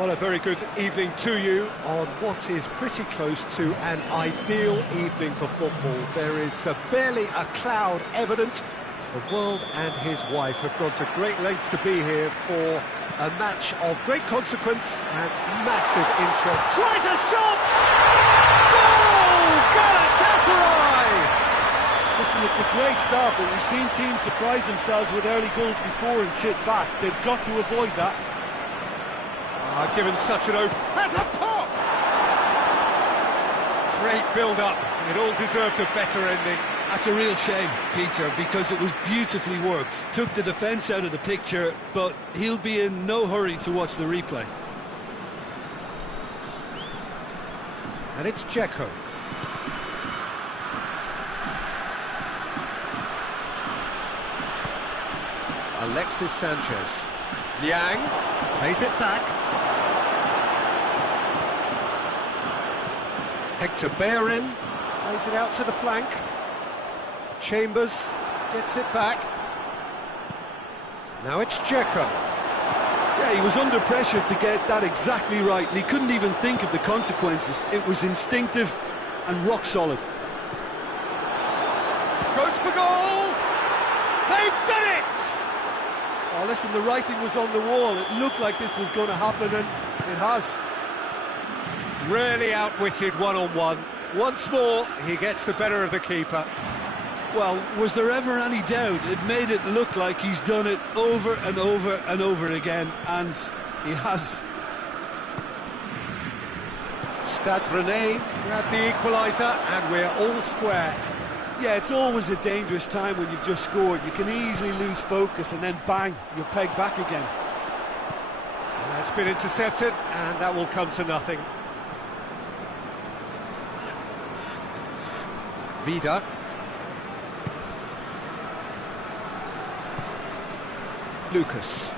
Well, a very good evening to you on what is pretty close to an ideal evening for football. There is barely a cloud evident. The world and his wife have gone to great lengths to be here for a match of great consequence and massive interest. Tries a shot! Goal! Galatasaray! Listen, it's a great start, but we've seen teams surprise themselves with early goals before and sit back. They've got to avoid that. Given such an open... Has a pop! Great build-up. It all deserved a better ending. That's a real shame, Peter, because it was beautifully worked. Took the defence out of the picture, but he'll be in no hurry to watch the replay. And it's Dzeko. Alexis Sanchez. Liang plays it back. Hector Bellerin plays it out to the flank. Chambers gets it back. Now it's Dzeko. Yeah, he was under pressure to get that exactly right, and he couldn't even think of the consequences. It was instinctive and rock solid. Goes for goal! They've done it! Oh, listen, the writing was on the wall. It looked like this was going to happen, and it has. Really outwitted one-on-one. Once more, he gets the better of the keeper. Well, was there ever any doubt? It made it look like he's done it over and over and over again, and he has. Stade Rennais grabbed the equaliser, and we're all square. Yeah, it's always a dangerous time when you've just scored. You can easily lose focus, and then bang, you're pegged back again. That's been intercepted, and that will come to nothing. Vida. Lucas.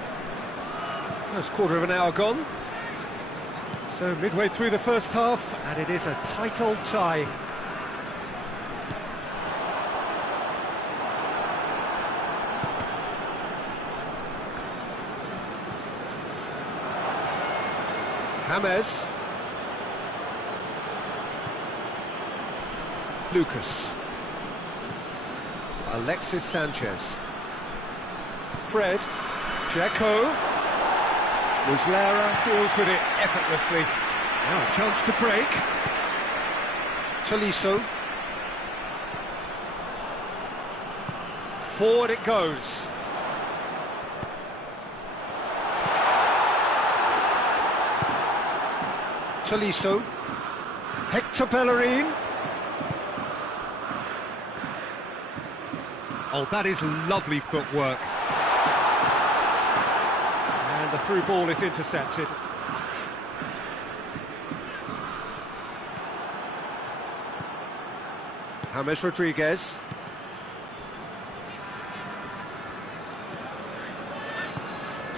First quarter of an hour gone. So midway through the first half, and it is a tight old tie. James. Lucas. Alexis Sanchez. Fred. Dzeko. Muslera deals with it effortlessly. Now a chance to break. Tolisso. Forward it goes. Tolisso. Hector Bellerin. Oh, that is lovely footwork. And the through ball is intercepted. James Rodriguez.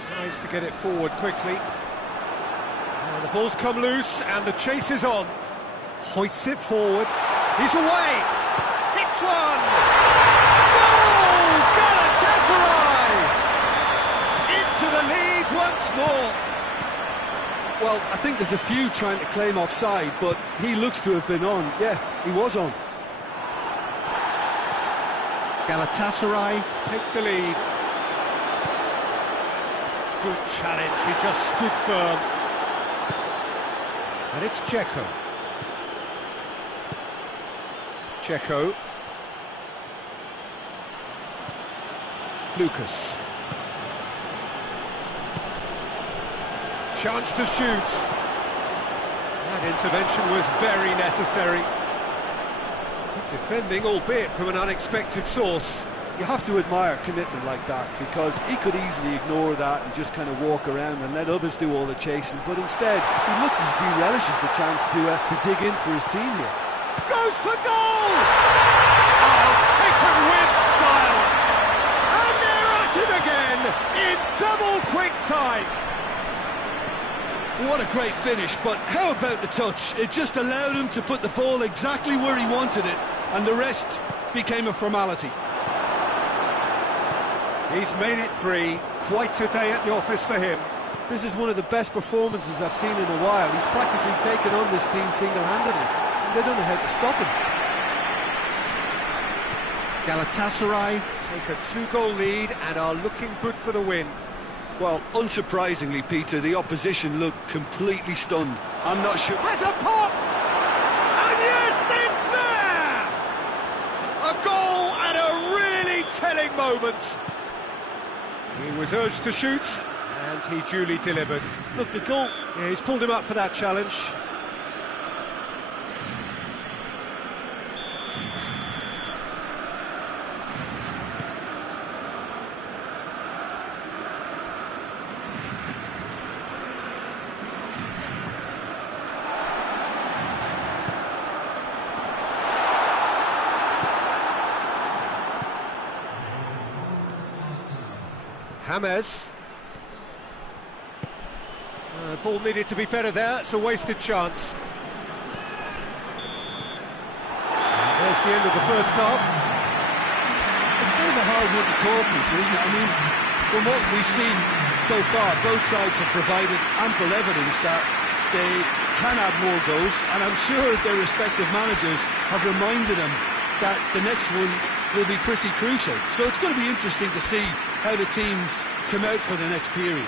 Tries to get it forward quickly. And the ball's come loose and the chase is on. Hoists it forward. He's away. Hits one. Goal! Galatasaray! Into the lead once more. Well, I think there's a few trying to claim offside, but he looks to have been on. Yeah, he was on. Galatasaray take the lead. Good challenge, he just stood firm. And it's Dzeko. Dzeko. Lucas. Chance to shoot. That intervention was very necessary. Good defending, albeit from an unexpected source. You have to admire commitment like that, because he could easily ignore that and just kind of walk around and let others do all the chasing, but instead he looks as if he relishes the chance to dig in for his team here. Goes for goal! Oh, taken with style! And they're at it again in double quick time! What a great finish, but how about the touch? It just allowed him to put the ball exactly where he wanted it, and the rest became a formality. He's made it 3, quite a day at the office for him. This is one of the best performances I've seen in a while. He's practically taken on this team single-handedly, and they don't know how to stop him. Galatasaray take a 2-goal lead and are looking good for the win. Well, unsurprisingly, Peter, the opposition look completely stunned. I'm not sure... Has a pop! And yes, it's there! A goal at a really telling moment. He was urged to shoot, and he duly delivered. Look, the goal... Yeah, he's pulled him up for that challenge. James. Ball needed to be better there, it's a wasted chance. There's the end of the first half. It's kind of a hard one to call, Peter, isn't it? I mean, from what we've seen so far, both sides have provided ample evidence that they can add more goals, and I'm sure their respective managers have reminded them that the next one will be pretty crucial. So it's going to be interesting to see how the teams come out for the next period.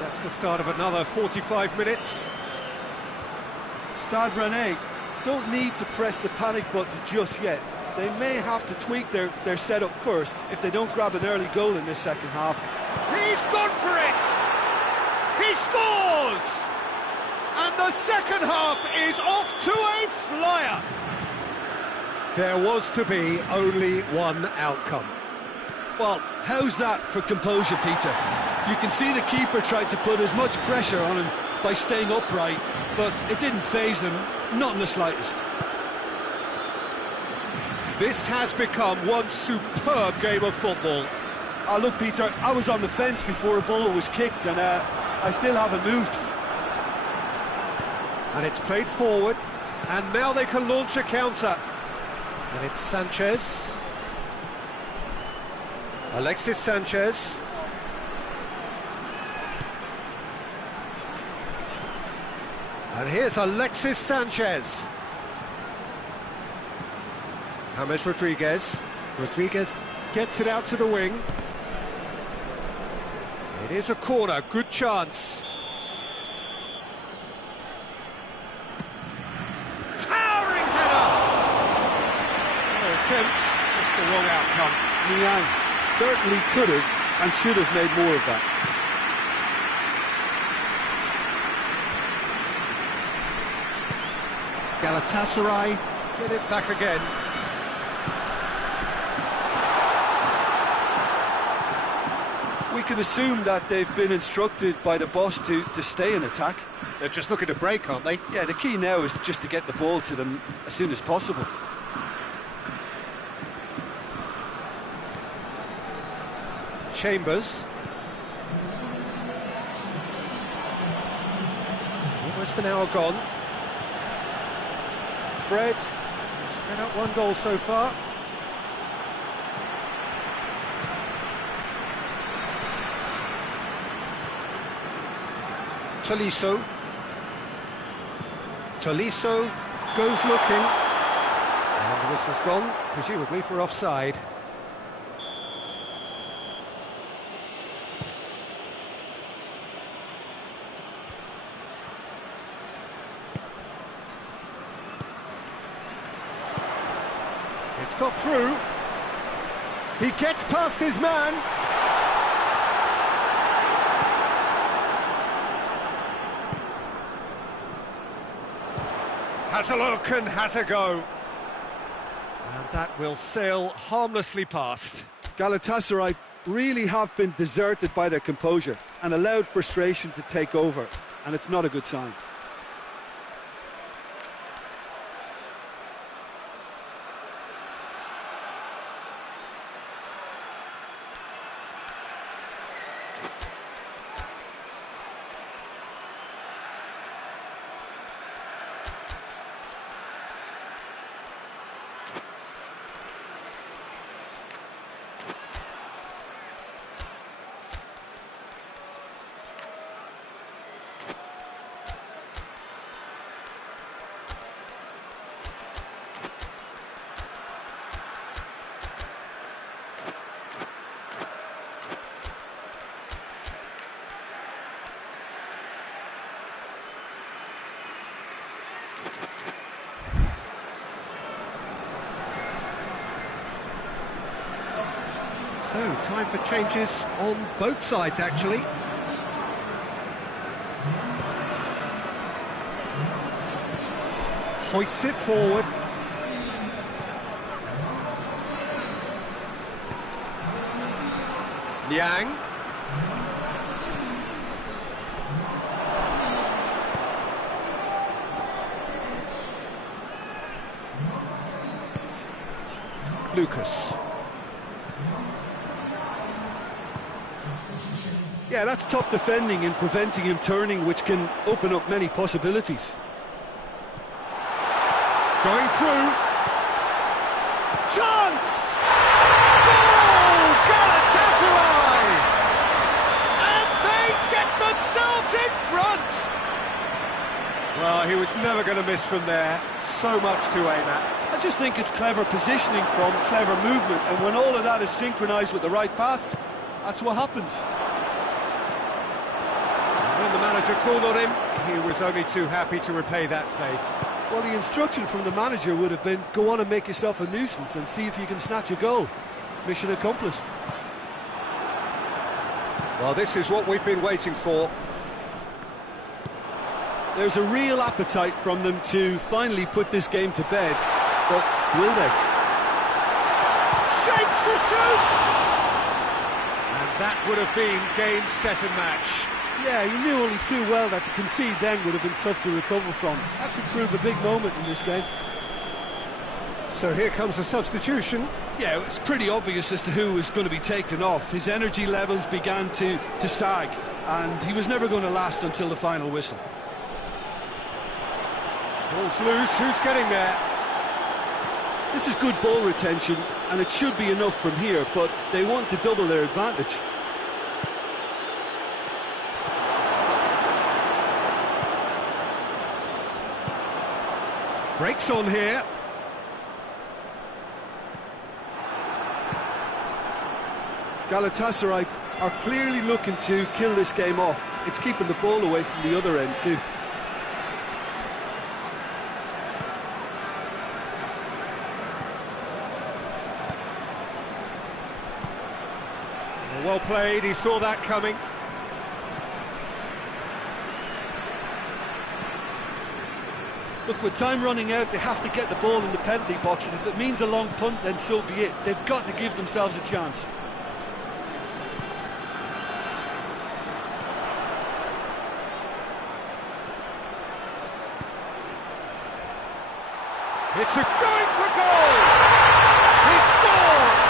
That's the start of another 45 minutes. Stade Rennais don't need to press the panic button just yet. They may have to tweak their setup first if they don't grab an early goal in this second half. He's gone for it! He scores! And the second half is off to a flyer! There was to be only one outcome. Well, how's that for composure, Peter? You can see the keeper tried to put as much pressure on him by staying upright, but it didn't faze him, not in the slightest. This has become one superb game of football. Look, Peter, I was on the fence before a ball was kicked, and I still haven't moved. And it's played forward, and now they can launch a counter. And it's Sanchez. Alexis Sanchez. And here's Alexis Sanchez. James Rodriguez. Rodriguez gets it out to the wing. It is a corner, good chance. Towering header! No attempt, just the wrong outcome. Niang certainly could have and should have made more of that. Galatasaray get it back again. We can assume that they've been instructed by the boss to stay in attack. They're just looking to break, aren't they? Yeah, the key now is just to get the ball to them as soon as possible. Chambers. Almost an hour gone. Fred set up one goal so far. Tolisso. Tolisso goes looking. And the whistle's gone, presumably for offside. It's got through. He gets past his man. Has a look and has a go. And that will sail harmlessly past. Galatasaray really have been deserted by their composure and allowed frustration to take over, and it's not a good sign. So, time for changes on both sides, actually. Hoists it forward. Liang. Lucas. Yeah, that's top defending and preventing him turning, which can open up many possibilities. Going through. Chance! Goal! Galatasaray! And they get themselves in front! Well, he was never going to miss from there. So much to aim at. I just think it's clever positioning from clever movement, and when all of that is synchronised with the right pass, that's what happens. When the manager called on him, he was only too happy to repay that faith. Well, the instruction from the manager would have been, go on and make yourself a nuisance and see if you can snatch a goal. Mission accomplished. Well, this is what we've been waiting for. There's a real appetite from them to finally put this game to bed, but will they? Shapes to shoot! And that would have been game, set and match. Yeah, you knew only too well that to concede then would have been tough to recover from. That could prove a big moment in this game. So here comes the substitution. Yeah, it was pretty obvious as to who was going to be taken off. His energy levels began to sag, and he was never going to last until the final whistle. Ball's loose, who's getting there? This is good ball retention, and it should be enough from here, but they want to double their advantage. Breaks on here. Galatasaray are clearly looking to kill this game off. It's keeping the ball away from the other end too. Well played, he saw that coming. Look, with time running out, they have to get the ball in the penalty box, and if it means a long punt, then so be it. They've got to give themselves a chance. It's a going for goal! He scored!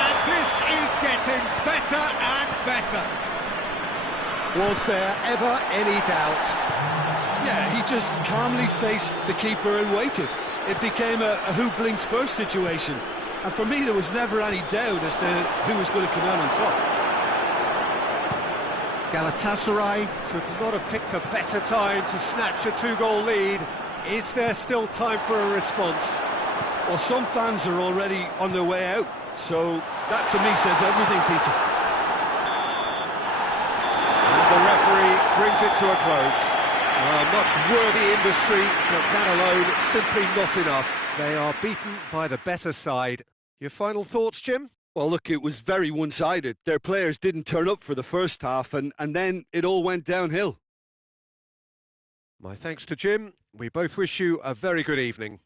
And this is getting better and better. Was there ever any doubt? Yeah, he just calmly faced the keeper and waited. It became a who blinks first situation. And for me, there was never any doubt as to who was going to come out on top. Galatasaray could not have picked a better time to snatch a two-goal lead. Is there still time for a response? Well, some fans are already on their way out, so that to me says everything, Peter. And the referee brings it to a close. Much worthy industry, but that alone simply not enough. They are beaten by the better side. Your final thoughts, Jim? Well, look, it was very one-sided. Their players didn't turn up for the first half, and then it all went downhill. My thanks to Jim. We both wish you a very good evening.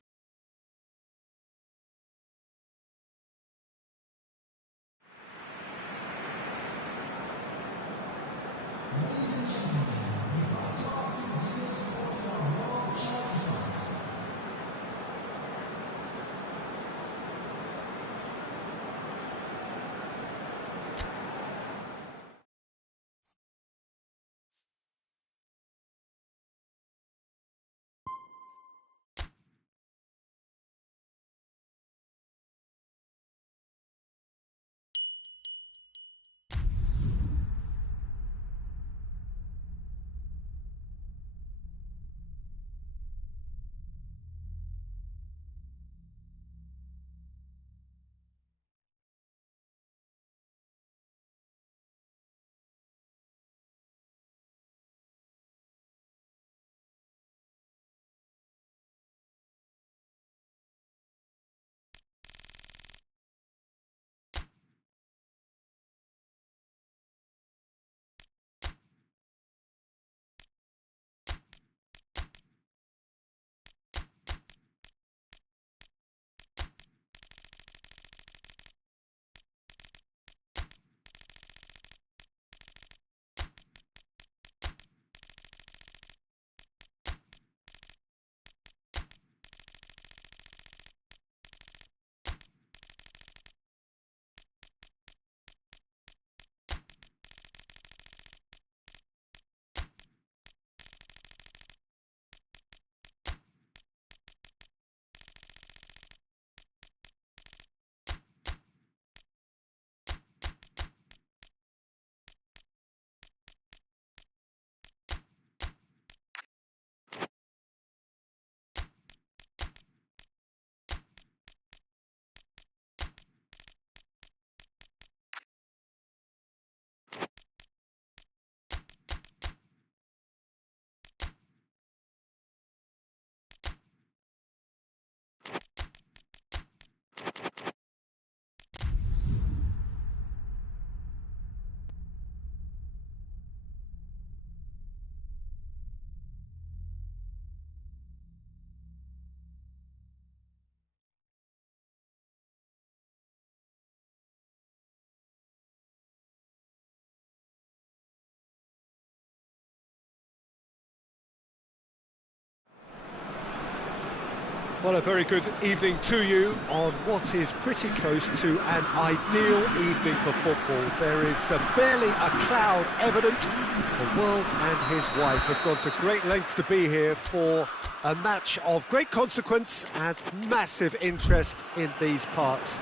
Well, a very good evening to you on what is pretty close to an ideal evening for football. There is barely a cloud evident. The world and his wife have gone to great lengths to be here for a match of great consequence and massive interest in these parts.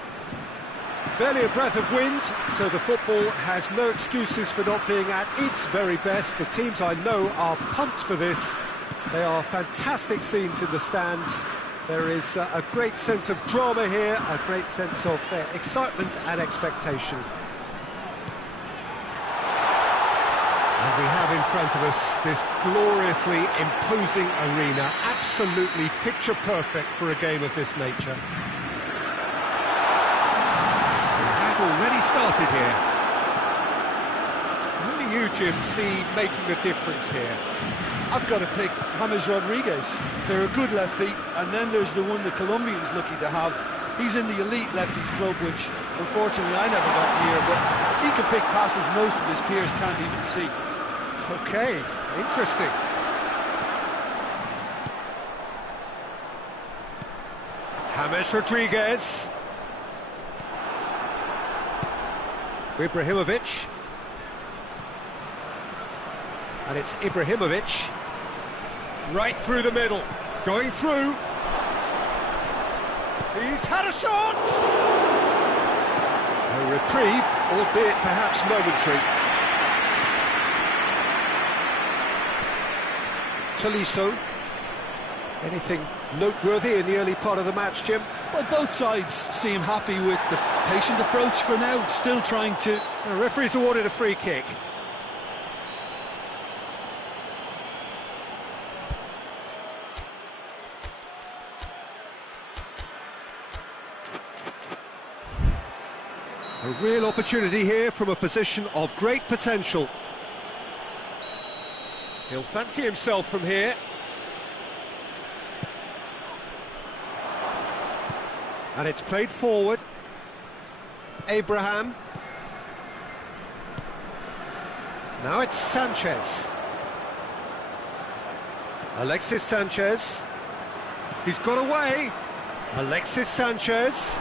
Barely a breath of wind, so the football has no excuses for not being at its very best. The teams I know are pumped for this. They are fantastic scenes in the stands. There is a great sense of drama here, a great sense of excitement and expectation. And we have in front of us this gloriously imposing arena, absolutely picture perfect for a game of this nature. We have already started here. How do you, Jim, see making a difference here? I've got to pick James Rodriguez. They're a good left feet, and then there's the one the Colombian's lucky to have. He's in the elite lefties club, which unfortunately I never got near, but he can pick passes most of his peers can't even see. Okay, interesting. James Rodriguez. Ibrahimovic. And it's Ibrahimovic. Right through the middle. Going through. He's had a shot! A reprieve, albeit perhaps momentary. Tolisso. Anything noteworthy in the early part of the match, Jim? Well, both sides seem happy with the patient approach for now, still trying to... The referee's awarded a free kick. A real opportunity here from a position of great potential. He'll fancy himself from here. And it's played forward. Abraham. Now it's Sanchez. Alexis Sanchez. He's got away. Alexis Sanchez.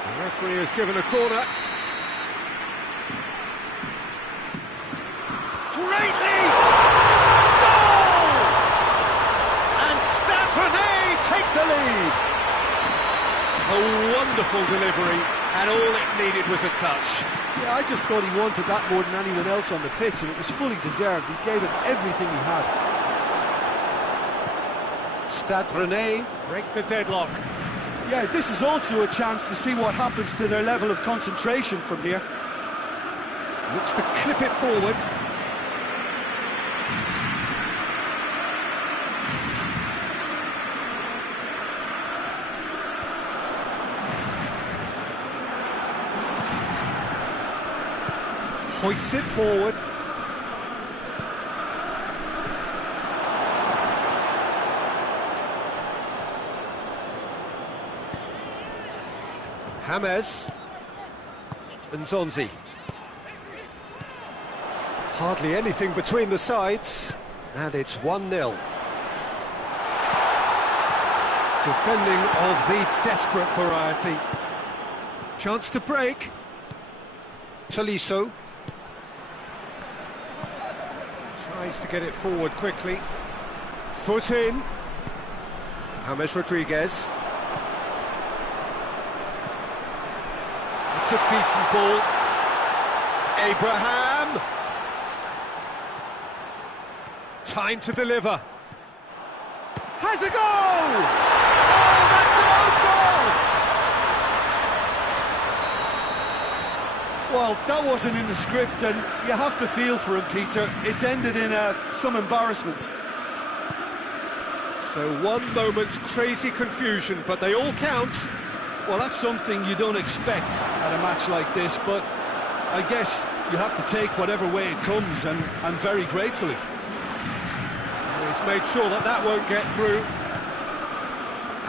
The referee has given a corner. Great lead! Goal! And Stade take the lead. A wonderful delivery, and all it needed was a touch. Yeah, I just thought he wanted that more than anyone else on the pitch, and it was fully deserved. He gave it everything he had. Stade Rennais break the deadlock. Yeah, this is also a chance to see what happens to their level of concentration from here. Looks to clip it forward. Hoists it forward. James and Zonzi. Hardly anything between the sides, and it's 1-0. Defending of the desperate variety. Chance to break. Tolisso. Tries to get it forward quickly. Foot in. James Rodriguez. It's a decent ball. Abraham. Time to deliver. Has a goal! Oh, that's an own goal! Well, that wasn't in the script, and you have to feel for him, Peter. It's ended in some embarrassment. So one moment's crazy confusion, but they all count. Well, that's something you don't expect at a match like this, but I guess you have to take whatever way it comes, and very gratefully. He's made sure that that won't get through.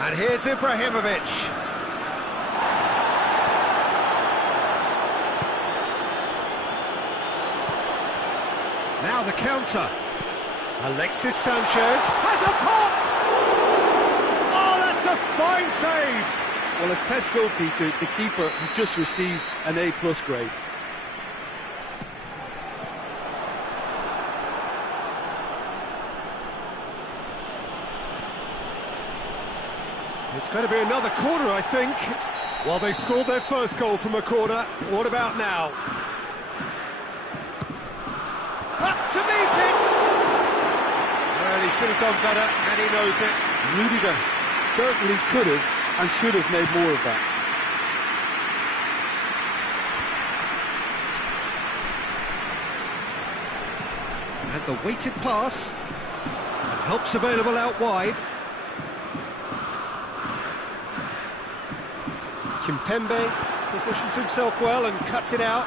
And here's Ibrahimovic. Now the counter. Alexis Sanchez has a pop! Fine save! Well, as test goalkeeper, the keeper has just received an A+ grade. It's going to be another corner, I think. Well, they scored their first goal from a corner. What about now? Up to meet it! Well, he should have done better, and he knows it. Rudiger certainly could have and should have made more of that. And the weighted pass. And help's available out wide. Kimpembe positions himself well and cuts it out.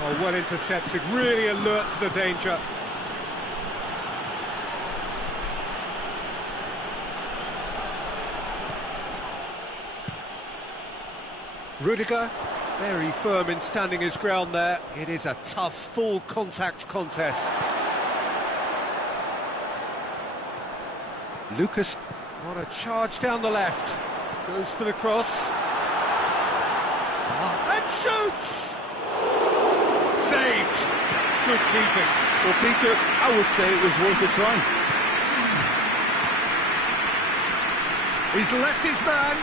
Oh, well intercepted, really alert to the danger. Rudiger, very firm in standing his ground there. It is a tough, full contact contest. Lucas on a charge down the left. Goes for the cross. And shoots! Saved! It's good keeping. Well, Peter, I would say it was worth a try. He's left his man.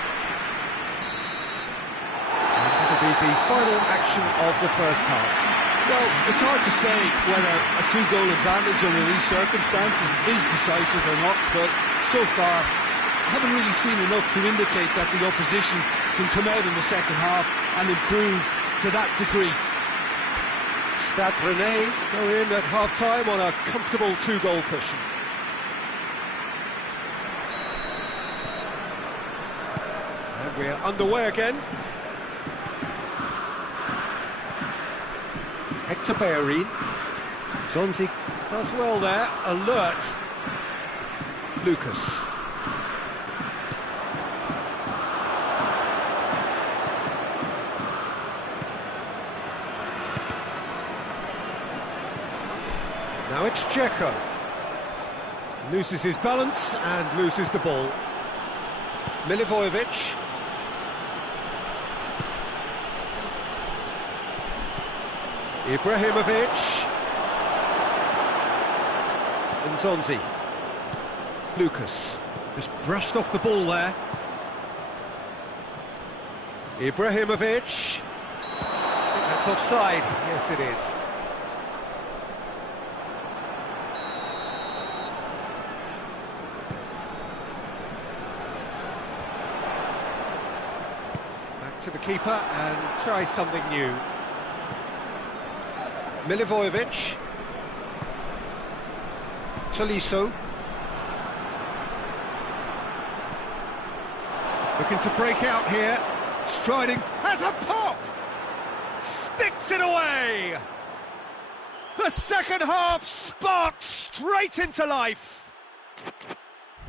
And that'll be the final action of the first half. Well, it's hard to say whether a 2-goal advantage under these circumstances is decisive or not, but so far I haven't really seen enough to indicate that the opposition can come out in the second half and improve to that degree. Stade Rennais go in at half-time on a comfortable 2-goal cushion. And we're underway again. Hector Bellerin. Zonzi does well there, alert. Lucas. Now it's Dzeko. Loses his balance and loses the ball. Milivojevic. Ibrahimovic. And Zonzi. Lucas. Just brushed off the ball there. Ibrahimovic. I think that's offside. Yes, it is. Back to the keeper and try something new. Milivojevic. Tolisso. Looking to break out here. Striding. Has a pop! Sticks it away! The second half sparked straight into life.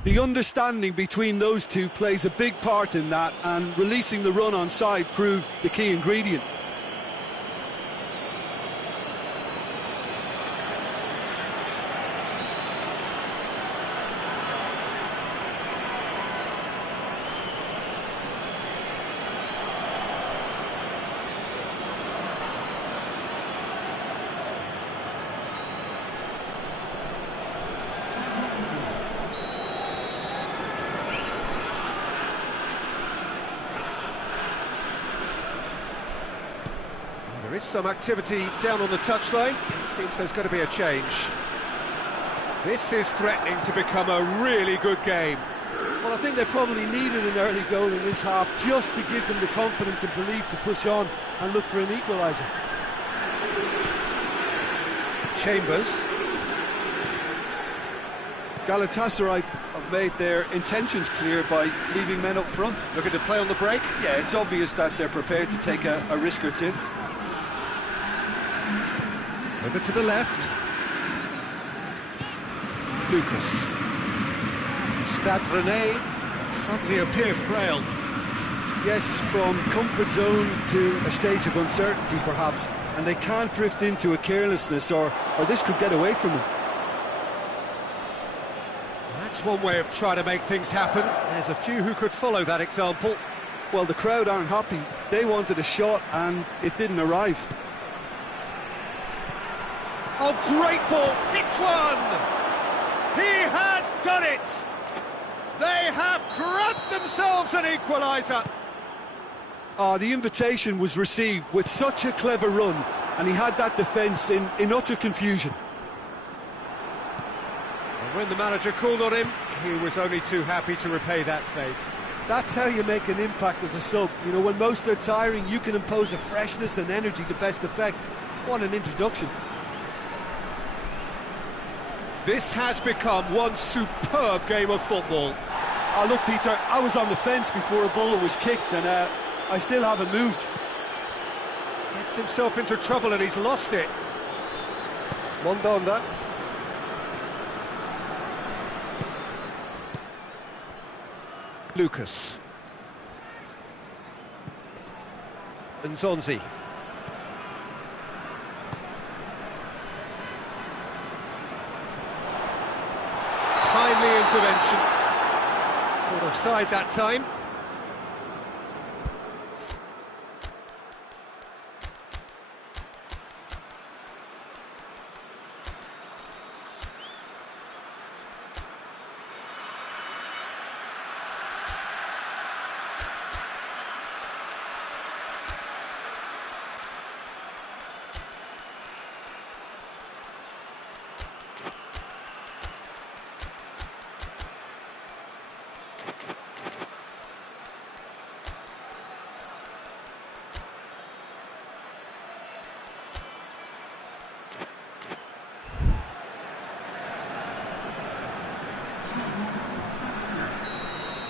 The understanding between those two plays a big part in that, and releasing the run on side proved the key ingredient. There is some activity down on the touchline. It seems there's going to be a change. This is threatening to become a really good game. Well, I think they probably needed an early goal in this half just to give them the confidence and belief to push on and look for an equaliser. Chambers. Galatasaray have made their intentions clear by leaving men up front. Looking to play on the break. Yeah, it's obvious that they're prepared to take a risk or two. Over to the left. Lucas. Stade Rennais suddenly appear frail. Yes, from comfort zone to a stage of uncertainty perhaps, and they can't drift into a carelessness or this could get away from them. That's That's one way of trying to make things happen. There's a few who could follow that example. Well, the crowd aren't happy. They wanted a shot and it didn't arrive. Oh, great ball! Hits one! He has done it! They have grabbed themselves an equaliser. The invitation was received with such a clever run, and he had that defence in utter confusion. And when the manager called on him, he was only too happy to repay that faith. That's how you make an impact as a sub. You know, when most are tiring, you can impose a freshness and energy to best effect. What an introduction. This has become one superb game of football. Look, Peter, I was on the fence before a ball was kicked, and I still haven't moved. Gets himself into trouble and he's lost it. Mondonda. Lucas. Nzonzi. Timely intervention. Caught offside that time.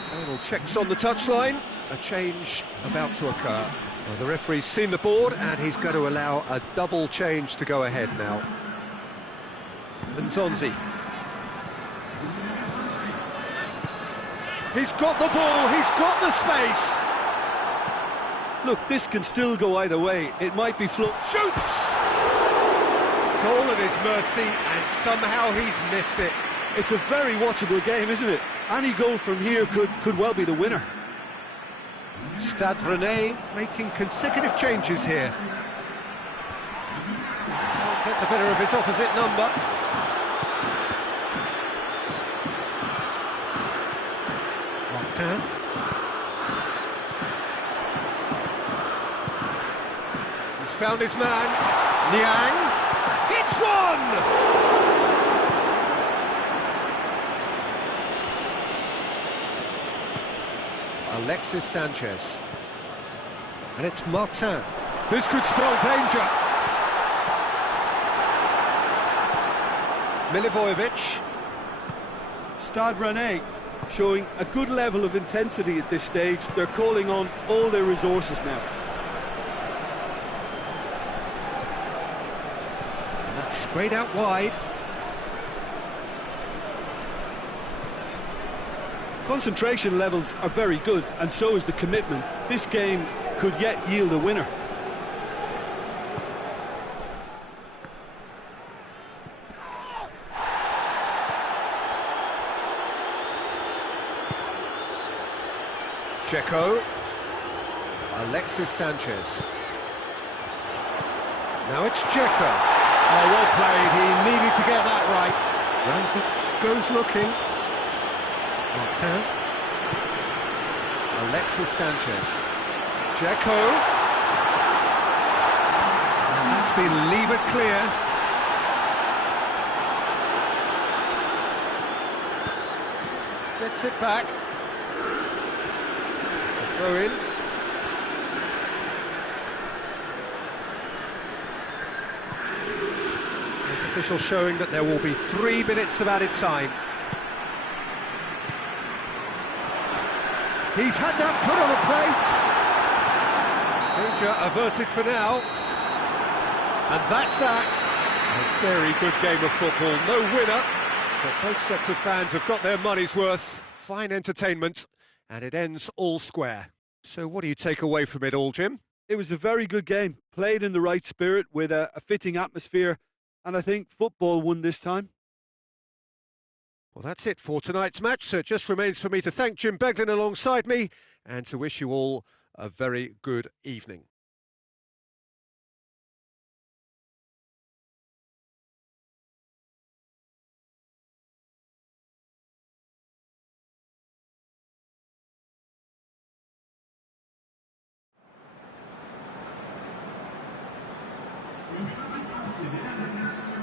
Final checks on the touchline. A change about to occur. Well, the referee's seen the board and he's going to allow a double change to go ahead now. Nzonzi. He's got the ball, he's got the space. Look, this can still go either way. It might be Shoots! Goal at his mercy and somehow he's missed it. It's a very watchable game, isn't it? Any goal from here could well be the winner. Stade Rennais making consecutive changes here. Can't get the better of his opposite number. Martin. He's found his man. Niang. Hits one! Alexis Sanchez. And it's Martin. This could spell danger. Milivojevic. Stade Rennais showing a good level of intensity at this stage. They're calling on all their resources now. And that's sprayed out wide. Concentration levels are very good, and so is the commitment. This game could yet yield a winner. Checo. Alexis Sanchez. Now it's Checo. Oh, well played. He needed to get that right. Ramsey goes looking. Martin. Alexis Sanchez. Checo. And that's been levered clear. Gets it back. It's a throw in. First official showing that there will be 3 minutes of added time. He's had that put on a plate. Danger averted for now. And that's that. A very good game of football. No winner, but both sets of fans have got their money's worth. Fine entertainment, and it ends all square. So what do you take away from it all, Jim? It was a very good game, played in the right spirit with a fitting atmosphere, and I think football won this time. Well, that's it for tonight's match, so it just remains for me to thank Jim Beglin alongside me and to wish you all a very good evening. Ciudadanos,